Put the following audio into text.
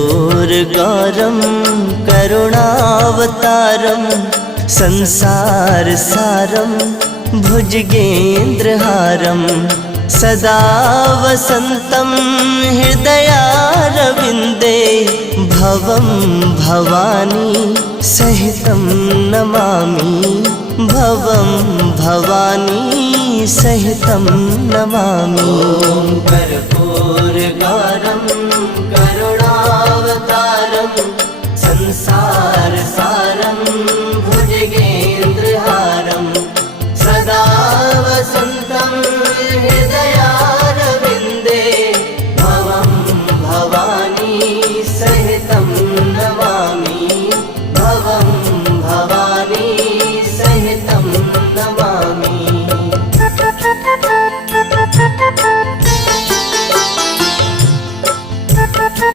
कर्पूरगौरं करुणावतारं संसारसारं भुजगेन्द्रहारं सदा वसन्तं हृदयारविन्दे भवं भवानी सहितं नमामि भवं भवानी सहितं नमामि। कर्पूरगौरं करुणावतारं संसार